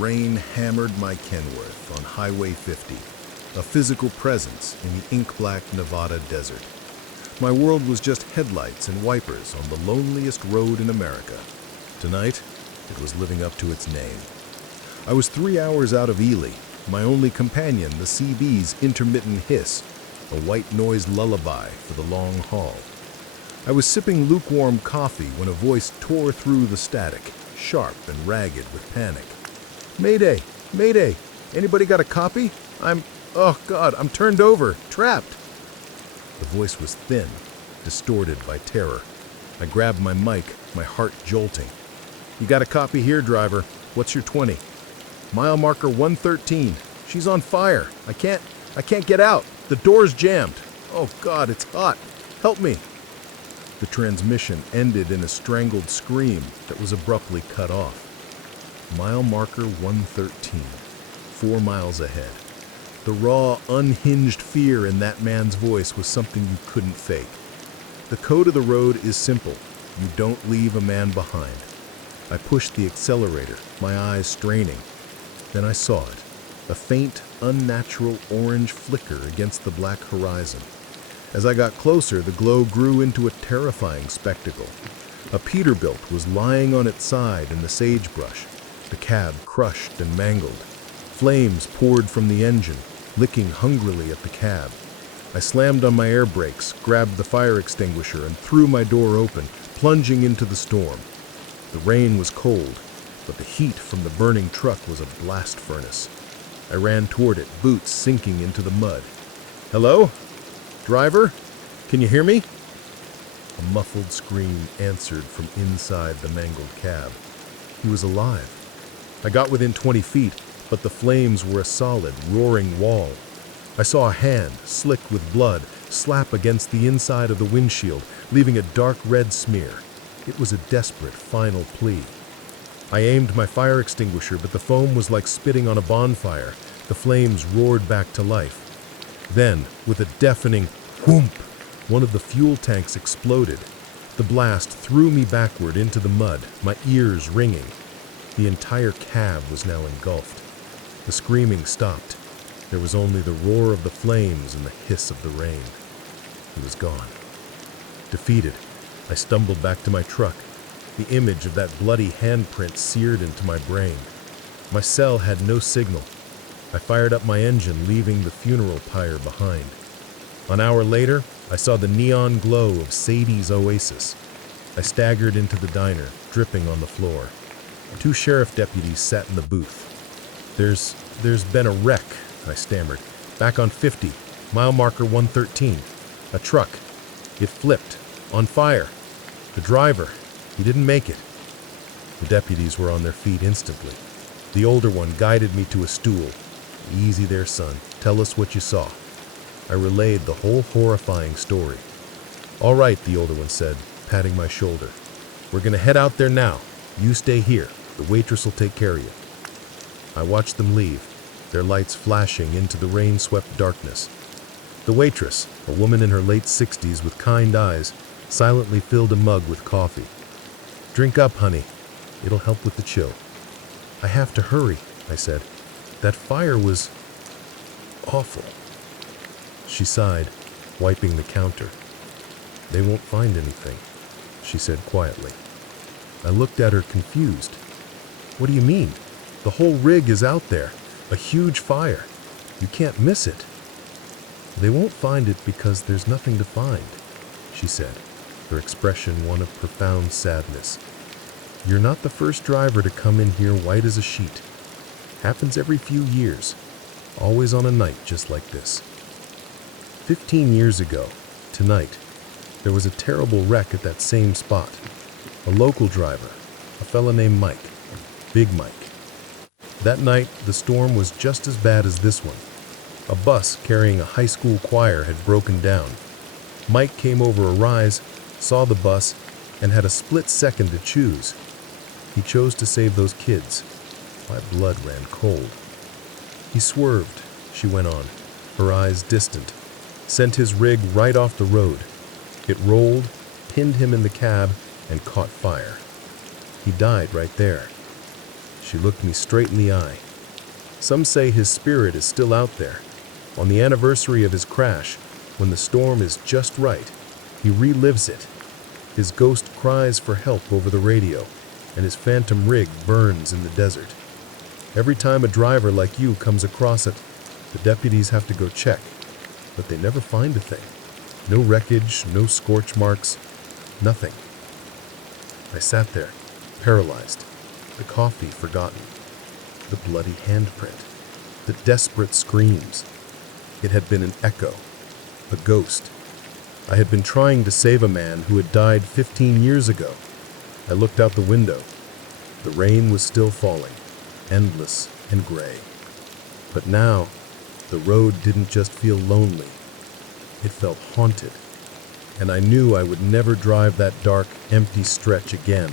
rain hammered my Kenworth on Highway 50, a physical presence in the ink-black Nevada desert. My world was just headlights and wipers on the loneliest road in America. Tonight, it was living up to its name. I was 3 hours out of Ely, my only companion the CB's intermittent hiss, a white noise lullaby for the long haul. I was sipping lukewarm coffee when a voice tore through the static, sharp and ragged with panic. "Mayday! Mayday! Anybody got a copy? Oh God, I'm turned over, trapped!" The voice was thin, distorted by terror. I grabbed my mic, my heart jolting. "You got a copy here, driver. What's your 20? Mile marker 113. She's on fire. I can't get out. The door's jammed. Oh God, it's hot. Help me." The transmission ended in a strangled scream that was abruptly cut off. Mile marker 113, 4 miles ahead. The raw, unhinged fear in that man's voice was something you couldn't fake. The code of the road is simple. You don't leave a man behind. I pushed the accelerator, my eyes straining. Then I saw it, a faint, unnatural orange flicker against the black horizon. As I got closer, the glow grew into a terrifying spectacle. A Peterbilt was lying on its side in the sagebrush, the cab crushed and mangled. Flames poured from the engine, licking hungrily at the cab. I slammed on my air brakes, grabbed the fire extinguisher, and threw my door open, plunging into the storm. The rain was cold, but the heat from the burning truck was a blast furnace. I ran toward it, boots sinking into the mud. "Hello? Driver? Can you hear me?" A muffled scream answered from inside the mangled cab. He was alive. I got within 20 feet, but the flames were a solid, roaring wall. I saw a hand, slick with blood, slap against the inside of the windshield, leaving a dark red smear. It was a desperate, final plea. I aimed my fire extinguisher, but the foam was like spitting on a bonfire. The flames roared back to life. Then, with a deafening whoomp, one of the fuel tanks exploded. The blast threw me backward into the mud, my ears ringing. The entire cab was now engulfed. The screaming stopped. There was only the roar of the flames and the hiss of the rain. He was gone. Defeated, I stumbled back to my truck. The image of that bloody handprint seared into my brain. My cell had no signal. I fired up my engine, leaving the funeral pyre behind. An hour later, I saw the neon glow of Sadie's oasis. I staggered into the diner, dripping on the floor. 2 sheriff deputies sat in the booth. There's been a wreck," I stammered. "Back on 50, mile marker 113. A truck. It flipped. On fire. The driver, he didn't make it." The deputies were on their feet instantly. The older one guided me to a stool. "Easy there, son. Tell us what you saw." I relayed the whole horrifying story. "All right," the older one said, patting my shoulder. "We're gonna head out there now. You stay here. The waitress will take care of you." I watched them leave, their lights flashing into the rain-swept darkness. The waitress, a woman in her late 60s with kind eyes, silently filled a mug with coffee. "Drink up, honey. It'll help with the chill." "I have to hurry," I said. "That fire was awful." She sighed, wiping the counter. "They won't find anything," she said quietly. I looked at her confused. "What do you mean? The whole rig is out there. A huge fire. You can't miss it." "They won't find it because there's nothing to find," she said, her expression one of profound sadness. "You're not the first driver to come in here white as a sheet. Happens every few years, always on a night just like this. 15 years ago, tonight, there was a terrible wreck at that same spot. A local driver, a fella named Mike, Big Mike. That night, the storm was just as bad as this one. A bus carrying a high school choir had broken down. Mike came over a rise, saw the bus, and had a split second to choose. He chose to save those kids. My blood ran cold. He swerved," she went on, her eyes distant, "sent his rig right off the road. It rolled, pinned him in the cab, and caught fire. He died right there." She looked me straight in the eye. Some say his spirit is still out there. On the anniversary of his crash, when the storm is just right, he relives it. His ghost cries for help over the radio, and his phantom rig burns in the desert. Every time a driver like you comes across it, the deputies have to go check, but they never find a thing. No wreckage, no scorch marks, nothing. I sat there, paralyzed, the coffee forgotten, the bloody handprint, the desperate screams. It had been an echo, a ghost. I had been trying to save a man who had died 15 years ago. I looked out the window. The rain was still falling, endless and gray. But now, the road didn't just feel lonely. It felt haunted. And I knew I would never drive that dark, empty stretch again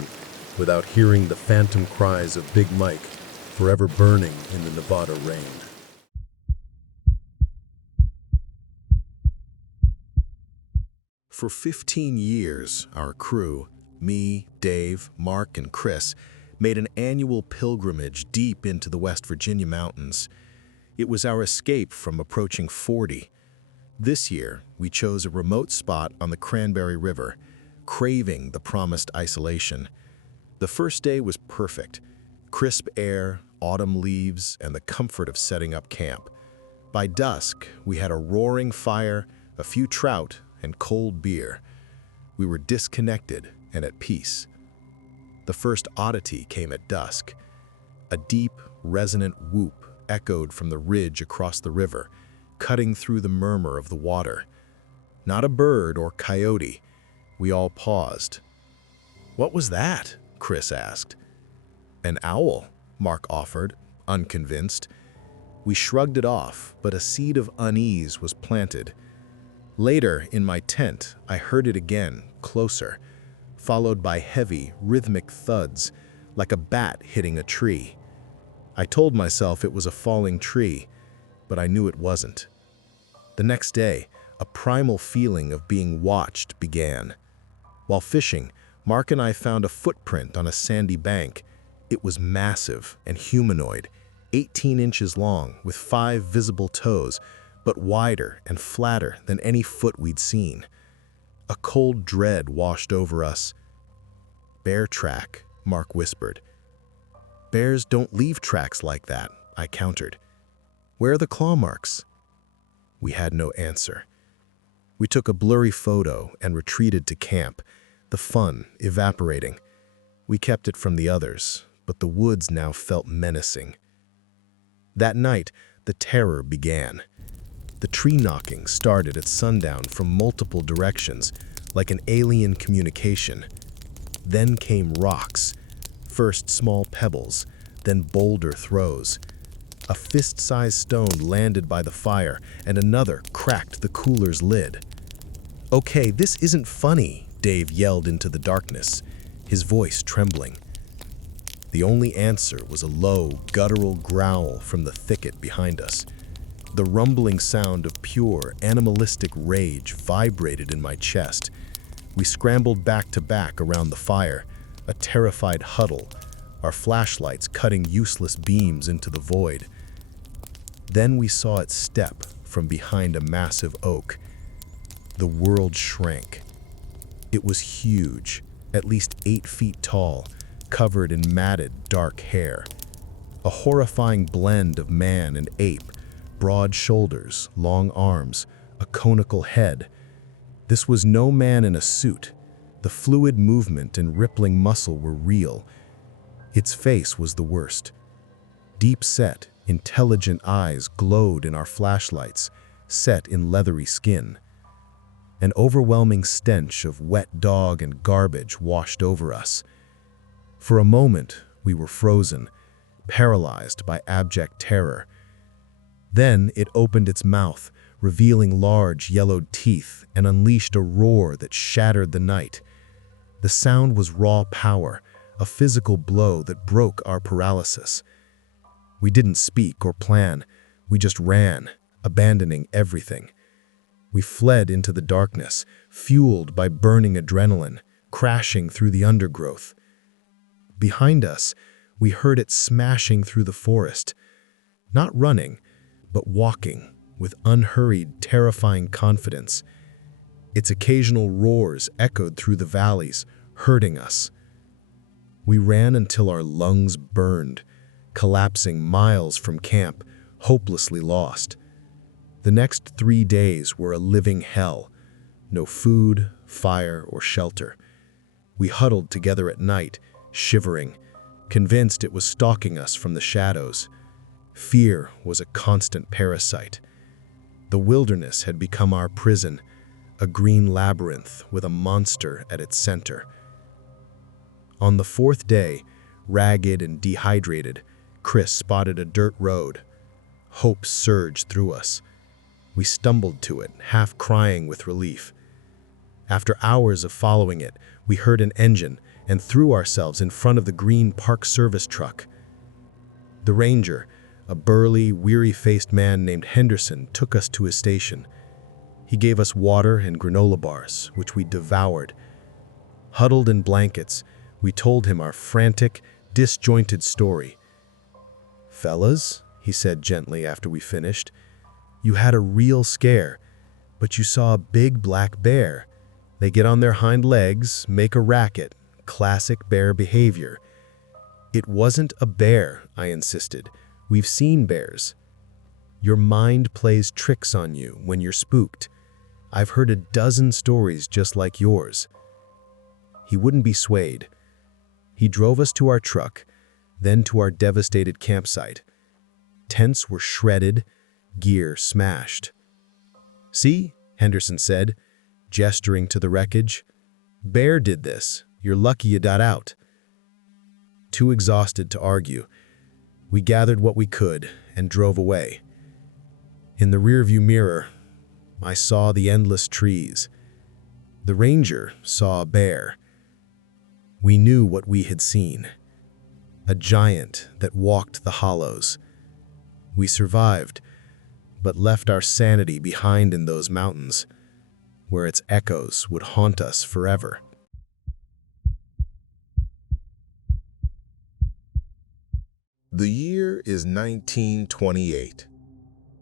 without hearing the phantom cries of Big Mike forever burning in the Nevada rain. For 15 years, our crew, me, Dave, Mark, and Chris, made an annual pilgrimage deep into the West Virginia mountains. It was our escape from approaching 40. This year, we chose a remote spot on the Cranberry River, craving the promised isolation. The first day was perfect. Crisp air, autumn leaves, and the comfort of setting up camp. By dusk, we had a roaring fire, a few trout, and cold beer. We were disconnected and at peace. The first oddity came at dusk. A deep, resonant whoop echoed from the ridge across the river, cutting through the murmur of the water. Not a bird or coyote. We all paused. "What was that?" Chris asked. "An owl," Mark offered, unconvinced. We shrugged it off, but a seed of unease was planted. Later, in my tent, I heard it again, closer, followed by heavy, rhythmic thuds, like a bat hitting a tree. I told myself it was a falling tree, but I knew it wasn't. The next day, a primal feeling of being watched began. While fishing, Mark and I found a footprint on a sandy bank. It was massive and humanoid, 18 inches long, with 5 visible toes, but wider and flatter than any foot we'd seen. A cold dread washed over us. "Bear track," Mark whispered. "Bears don't leave tracks like that," I countered. "Where are the claw marks?" We had no answer. We took a blurry photo and retreated to camp, the fun evaporating. We kept it from the others, but the woods now felt menacing. That night, the terror began. The tree knocking started at sundown from multiple directions, like an alien communication. Then came rocks, first small pebbles, then boulder throws. A fist-sized stone landed by the fire, and another cracked the cooler's lid. "Okay, this isn't funny," Dave yelled into the darkness, his voice trembling. The only answer was a low, guttural growl from the thicket behind us. The rumbling sound of pure, animalistic rage vibrated in my chest. We scrambled back to back around the fire, a terrified huddle, our flashlights cutting useless beams into the void. Then we saw it step from behind a massive oak. The world shrank. It was huge, at least 8 feet tall, covered in matted, dark hair. A horrifying blend of man and ape, broad shoulders, long arms, a conical head. This was no man in a suit. The fluid movement and rippling muscle were real. Its face was the worst. Deep-set, intelligent eyes glowed in our flashlights, set in leathery skin. An overwhelming stench of wet dog and garbage washed over us. For a moment, we were frozen, paralyzed by abject terror. Then it opened its mouth, revealing large yellowed teeth, and unleashed a roar that shattered the night. The sound was raw power, a physical blow that broke our paralysis. We didn't speak or plan, we just ran, abandoning everything. We fled into the darkness, fueled by burning adrenaline, crashing through the undergrowth. Behind us, We heard it smashing through the forest, not running, but walking, with unhurried, terrifying confidence. Its occasional roars echoed through the valleys, hurting us. We ran until our lungs burned, collapsing miles from camp, hopelessly lost. The next 3 days were a living hell. No food, fire, or shelter. We huddled together at night, shivering, convinced it was stalking us from the shadows. Fear was a constant parasite. The wilderness had become our prison, a green labyrinth with a monster at its center. On the 4th day, ragged and dehydrated, Chris spotted a dirt road. Hope surged through us. We stumbled to it, half crying with relief. After hours of following it, we heard an engine and threw ourselves in front of the green Park Service truck. The ranger, a burly, weary-faced man named Henderson, took us to his station. He gave us water and granola bars, which we devoured. Huddled in blankets, we told him our frantic, disjointed story. "Fellas," he said gently after we finished, "you had a real scare, but you saw a big black bear. They get on their hind legs, make a racket, classic bear behavior." "It wasn't a bear," I insisted. "We've seen bears." "Your mind plays tricks on you when you're spooked. I've heard a dozen stories just like yours." He wouldn't be swayed. He drove us to our truck, then to our devastated campsite. Tents were shredded, gear smashed. "See," Henderson said, gesturing to the wreckage. "Bear did this. You're lucky you got out." Too exhausted to argue, we gathered what we could and drove away. In the rearview mirror, I saw the endless trees. The ranger saw a bear. We knew what we had seen. A giant that walked the hollows. We survived, but left our sanity behind in those mountains, where its echoes would haunt us forever. The year is 1928.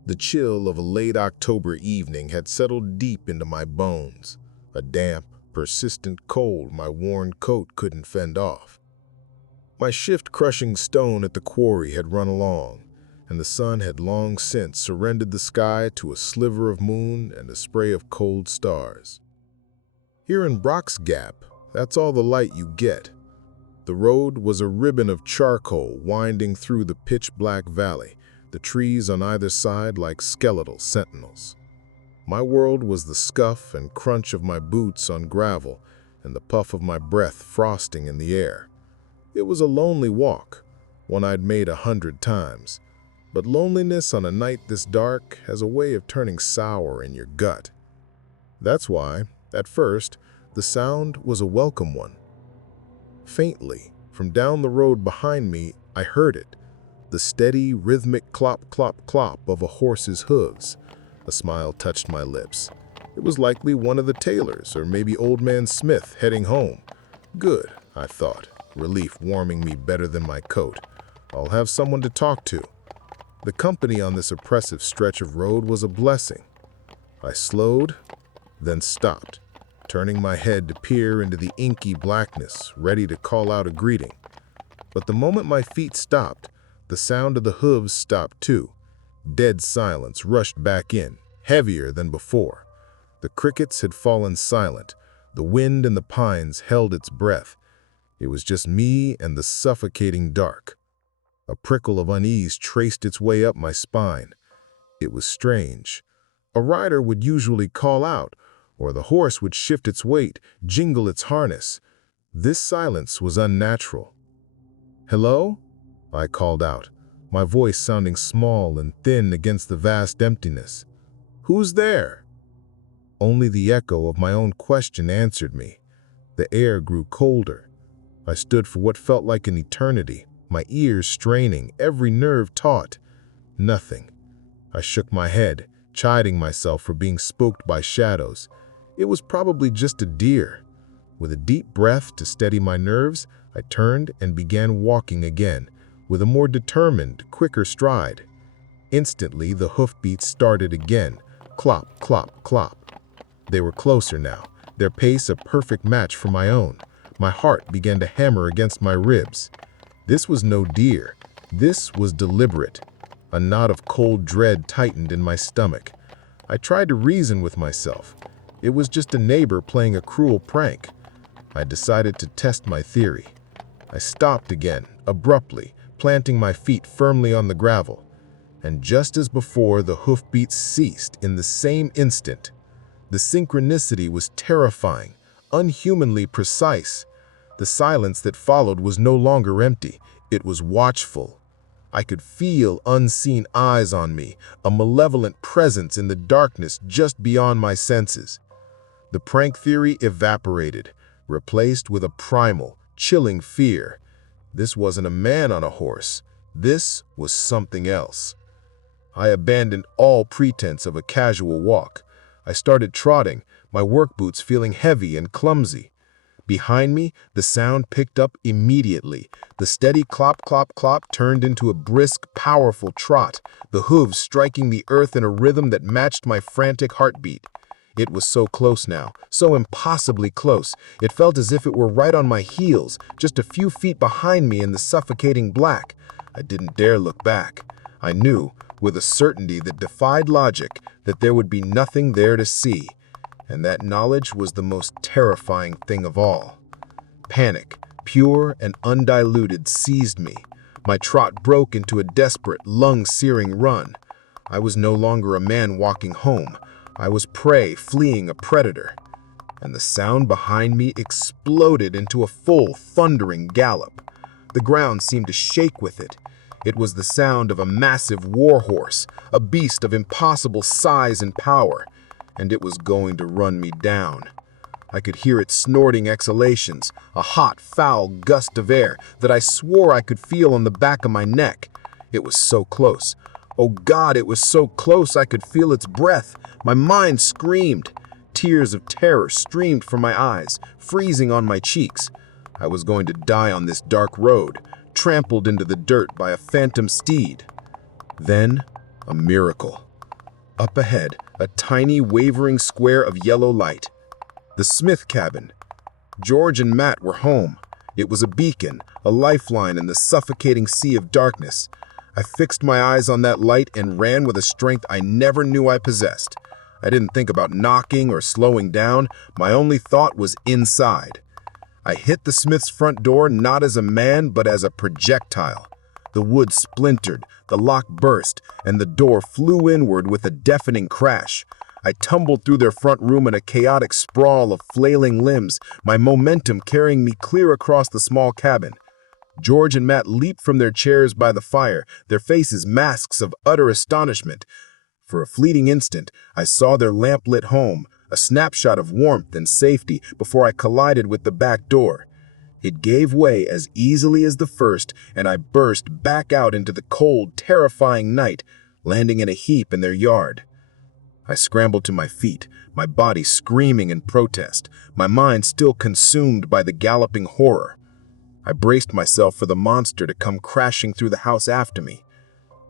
The chill of a late October evening had settled deep into my bones, a damp, persistent cold my worn coat couldn't fend off. My shift-crushing stone at the quarry had run along, and the sun had long since surrendered the sky to a sliver of moon and a spray of cold stars. Here in Brock's Gap, that's all the light you get. The road was a ribbon of charcoal winding through the pitch-black valley, the trees on either side like skeletal sentinels. My world was the scuff and crunch of my boots on gravel and the puff of my breath frosting in the air. It was a lonely walk, one I'd made 100 times, but loneliness on a night this dark has a way of turning sour in your gut. That's why, at first, the sound was a welcome one. Faintly, from down the road behind me, I heard it, the steady, rhythmic clop, clop, clop of a horse's hooves. A smile touched my lips. It was likely one of the Taylors, or maybe Old Man Smith heading home. Good, I thought, relief warming me better than my coat. I'll have someone to talk to. The company on this oppressive stretch of road was a blessing. I slowed, then stopped, turning my head to peer into the inky blackness, ready to call out a greeting. But the moment my feet stopped, the sound of the hooves stopped too. Dead silence rushed back in, heavier than before. The crickets had fallen silent. The wind in the pines held its breath. It was just me and the suffocating dark. A prickle of unease traced its way up my spine. It was strange. A rider would usually call out, or the horse would shift its weight, jingle its harness. This silence was unnatural. "Hello?" I called out, my voice sounding small and thin against the vast emptiness. "Who's there?" Only the echo of my own question answered me. The air grew colder. I stood for what felt like an eternity, my ears straining, every nerve taut. Nothing. I shook my head, chiding myself for being spooked by shadows. It was probably just a deer. With a deep breath to steady my nerves, I turned and began walking again, with a more determined, quicker stride. Instantly, the hoofbeats started again. Clop, clop, clop. They were closer now, their pace a perfect match for my own. My heart began to hammer against my ribs. This was no deer. This was deliberate. A knot of cold dread tightened in my stomach. I tried to reason with myself. It was just a neighbor playing a cruel prank. I decided to test my theory. I stopped again, abruptly, planting my feet firmly on the gravel. And just as before, the hoofbeats ceased in the same instant. The synchronicity was terrifying, unhumanly precise. The silence that followed was no longer empty. It was watchful. I could feel unseen eyes on me, a malevolent presence in the darkness just beyond my senses. The prank theory evaporated, replaced with a primal, chilling fear. This wasn't a man on a horse. This was something else. I abandoned all pretense of a casual walk. I started trotting, my work boots feeling heavy and clumsy. Behind me, the sound picked up immediately. The steady clop, clop, clop turned into a brisk, powerful trot, the hooves striking the earth in a rhythm that matched my frantic heartbeat. It was so close now, so impossibly close. It felt as if it were right on my heels, just a few feet behind me in the suffocating black. I didn't dare look back. I knew, with a certainty that defied logic, that there would be nothing there to see. And that knowledge was the most terrifying thing of all. Panic, pure and undiluted, seized me. My trot broke into a desperate, lung-searing run. I was no longer a man walking home. I was prey fleeing a predator. And the sound behind me exploded into a full, thundering gallop. The ground seemed to shake with it. It was the sound of a massive warhorse, a beast of impossible size and power, and it was going to run me down. I could hear its snorting exhalations, a hot, foul gust of air that I swore I could feel on the back of my neck. It was so close. Oh God, it was so close I could feel its breath. My mind screamed. Tears of terror streamed from my eyes, freezing on my cheeks. I was going to die on this dark road, trampled into the dirt by a phantom steed. Then, a miracle. Up ahead, a tiny, wavering square of yellow light. The Smith cabin. George and Matt were home. It was a beacon, a lifeline in the suffocating sea of darkness. I fixed my eyes on that light and ran with a strength I never knew I possessed. I didn't think about knocking or slowing down. My only thought was inside. I hit the Smith's front door not as a man, but as a projectile. The wood splintered, the lock burst, and the door flew inward with a deafening crash. I tumbled through their front room in a chaotic sprawl of flailing limbs, my momentum carrying me clear across the small cabin. George and Matt leaped from their chairs by the fire, their faces masks of utter astonishment. For a fleeting instant, I saw their lamp-lit home, a snapshot of warmth and safety before I collided with the back door. It gave way as easily as the first, and I burst back out into the cold, terrifying night, landing in a heap in their yard. I scrambled to my feet, my body screaming in protest, my mind still consumed by the galloping horror. I braced myself for the monster to come crashing through the house after me.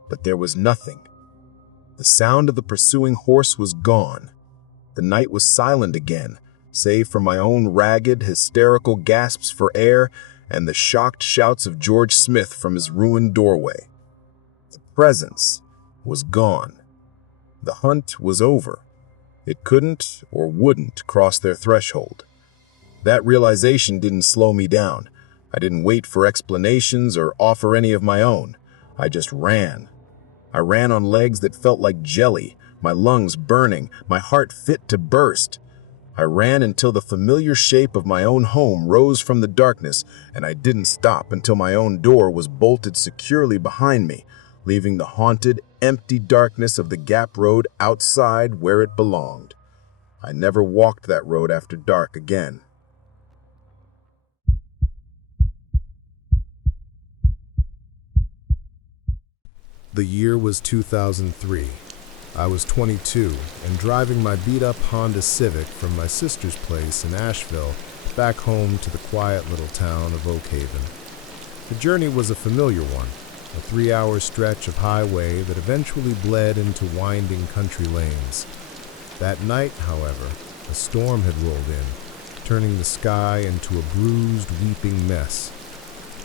But there was nothing. The sound of the pursuing horse was gone. The night was silent again, save for my own ragged, hysterical gasps for air and the shocked shouts of George Smith from his ruined doorway. The presence was gone. The hunt was over. It couldn't or wouldn't cross their threshold. That realization didn't slow me down. I didn't wait for explanations or offer any of my own. I just ran. I ran on legs that felt like jelly, my lungs burning, my heart fit to burst. I ran until the familiar shape of my own home rose from the darkness, and I didn't stop until my own door was bolted securely behind me, leaving the haunted, empty darkness of the Gap Road outside where it belonged. I never walked that road after dark again. The year was 2003. I was 22 and driving my beat-up Honda Civic from my sister's place in Asheville back home to the quiet little town of Oak Haven. The journey was a familiar one, a 3-hour stretch of highway that eventually bled into winding country lanes. That night, however, a storm had rolled in, turning the sky into a bruised, weeping mess.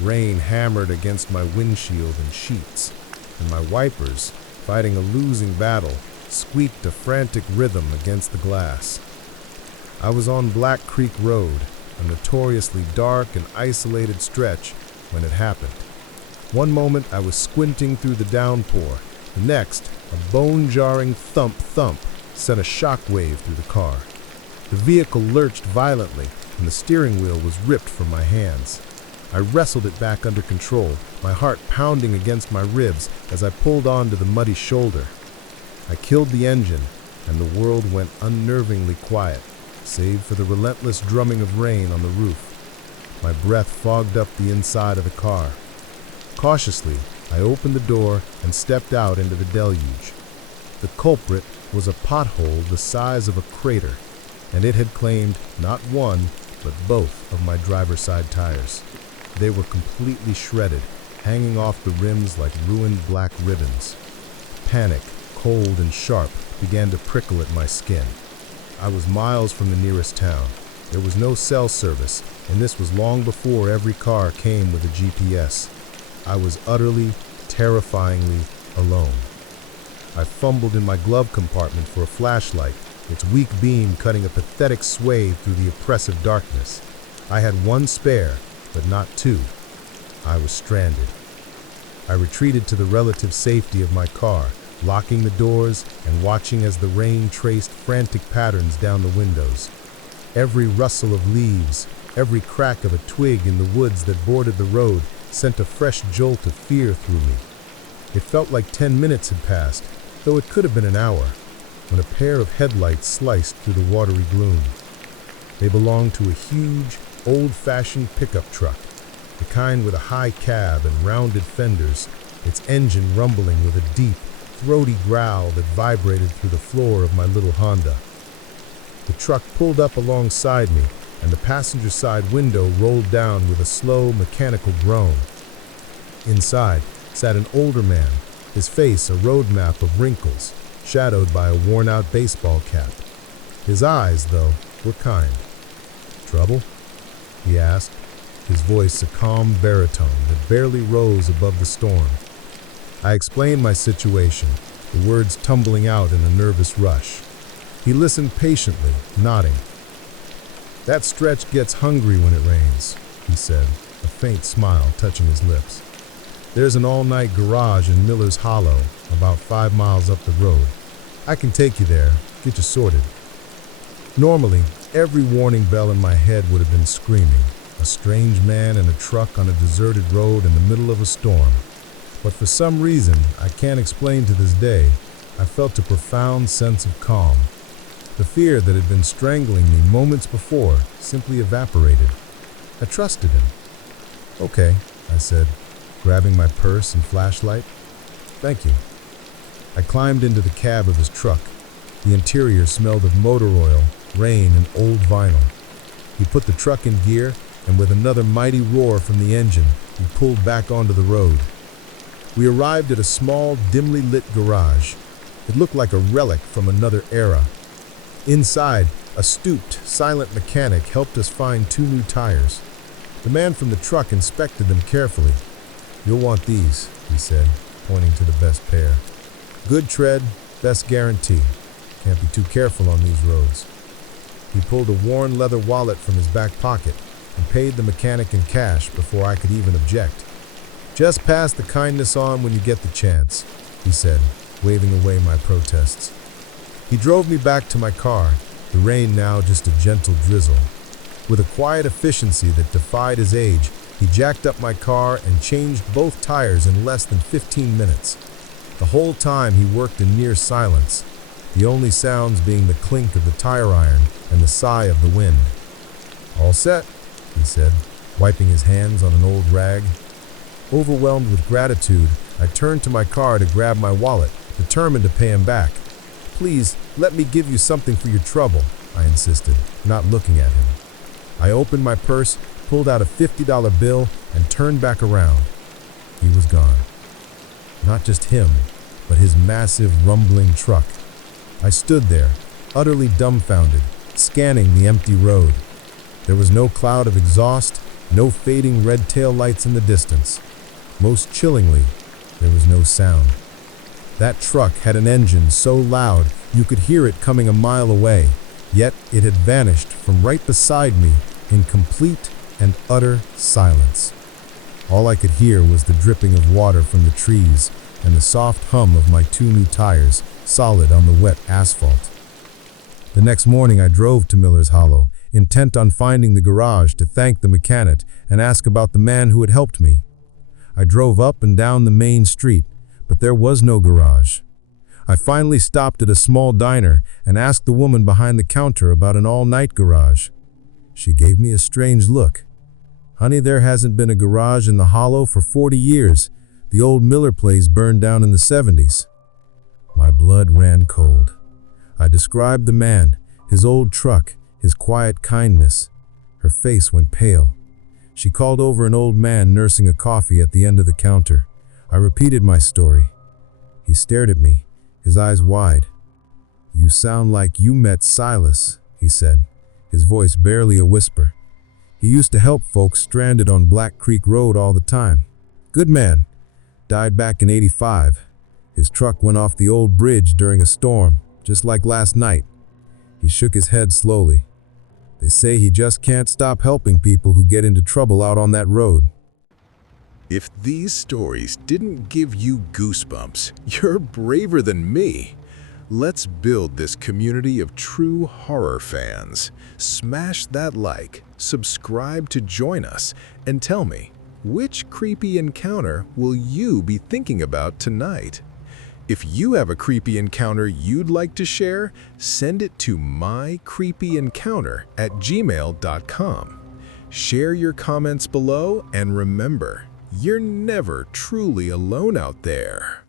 Rain hammered against my windshield and sheets, and my wipers, fighting a losing battle, squeaked a frantic rhythm against the glass. I was on Black Creek Road, a notoriously dark and isolated stretch, when it happened. One moment I was squinting through the downpour. The next, a bone-jarring thump-thump sent a shockwave through the car. The vehicle lurched violently, and the steering wheel was ripped from my hands. I wrestled it back under control, my heart pounding against my ribs as I pulled onto the muddy shoulder. I killed the engine, and the world went unnervingly quiet, save for the relentless drumming of rain on the roof. My breath fogged up the inside of the car. Cautiously, I opened the door and stepped out into the deluge. The culprit was a pothole the size of a crater, and it had claimed not one, but both of my driver's side tires. They were completely shredded, hanging off the rims like ruined black ribbons. Panic, cold and sharp, began to prickle at my skin. I was miles from the nearest town. There was no cell service, and this was long before every car came with a GPS. I was utterly, terrifyingly alone. I fumbled in my glove compartment for a flashlight, its weak beam cutting a pathetic swathe through the oppressive darkness. I had one spare, but not two. I was stranded. I retreated to the relative safety of my car, locking the doors and watching as the rain traced frantic patterns down the windows. Every rustle of leaves, every crack of a twig in the woods that bordered the road sent a fresh jolt of fear through me. It felt like 10 minutes had passed, though it could have been an hour, when a pair of headlights sliced through the watery gloom. They belonged to a huge, old-fashioned pickup truck, the kind with a high cab and rounded fenders, its engine rumbling with a deep, throaty growl that vibrated through the floor of my little Honda. The truck pulled up alongside me, and the passenger side window rolled down with a slow, mechanical groan. Inside sat an older man, his face a road map of wrinkles, shadowed by a worn-out baseball cap. His eyes, though, were kind. "Trouble?" he asked, his voice a calm baritone that barely rose above the storm. I explained my situation, the words tumbling out in a nervous rush. He listened patiently, nodding. "That stretch gets hungry when it rains," he said, a faint smile touching his lips. "There's an all-night garage in Miller's Hollow, about 5 miles up the road. I can take you there, get you sorted." Normally, every warning bell in my head would have been screaming, a strange man in a truck on a deserted road in the middle of a storm. But for some reason I can't explain to this day, I felt a profound sense of calm. The fear that had been strangling me moments before simply evaporated. I trusted him. "Okay," I said, grabbing my purse and flashlight. "Thank you." I climbed into the cab of his truck. The interior smelled of motor oil, rain, and old vinyl. He put the truck in gear, and with another mighty roar from the engine, we pulled back onto the road. We arrived at a small, dimly lit garage. It looked like a relic from another era. Inside, a stooped, silent mechanic helped us find 2 new tires. The man from the truck inspected them carefully. "You'll want these," he said, pointing to the best pair. "Good tread, best guarantee. Can't be too careful on these roads." He pulled a worn leather wallet from his back pocket and paid the mechanic in cash before I could even object. "Just pass the kindness on when you get the chance," he said, waving away my protests. He drove me back to my car, the rain now just a gentle drizzle. With a quiet efficiency that defied his age, he jacked up my car and changed both tires in less than 15 minutes. The whole time he worked in near silence, the only sounds being the clink of the tire iron and the sigh of the wind. "All set," he said, wiping his hands on an old rag. Overwhelmed with gratitude, I turned to my car to grab my wallet, determined to pay him back. "Please, let me give you something for your trouble," I insisted, not looking at him. I opened my purse, pulled out a $50 bill, and turned back around. He was gone. Not just him, but his massive, rumbling truck. I stood there, utterly dumbfounded, scanning the empty road. There was no cloud of exhaust, no fading red tail lights in the distance. Most chillingly, there was no sound. That truck had an engine so loud you could hear it coming a mile away, yet it had vanished from right beside me in complete and utter silence. All I could hear was the dripping of water from the trees and the soft hum of my 2 new tires, solid on the wet asphalt. The next morning I drove to Miller's Hollow, intent on finding the garage to thank the mechanic and ask about the man who had helped me. I drove up and down the main street, but there was no garage. I finally stopped at a small diner and asked the woman behind the counter about an all-night garage. She gave me a strange look. "Honey, there hasn't been a garage in the Hollow for 40 years. The old Miller place burned down in the 70s. My blood ran cold. I described the man, his old truck, his quiet kindness. Her face went pale. She called over an old man nursing a coffee at the end of the counter. I repeated my story. He stared at me, his eyes wide. "You sound like you met Silas," he said, his voice barely a whisper. "He used to help folks stranded on Black Creek Road all the time. Good man. Died back in '85. His truck went off the old bridge during a storm, just like last night." He shook his head slowly. "They say he just can't stop helping people who get into trouble out on that road." If these stories didn't give you goosebumps, you're braver than me. Let's build this community of true horror fans. Smash that like, subscribe to join us, and tell me, which creepy encounter will you be thinking about tonight? If you have a creepy encounter you'd like to share, send it to mycreepyencounter@gmail.com. Share your comments below, and remember, you're never truly alone out there.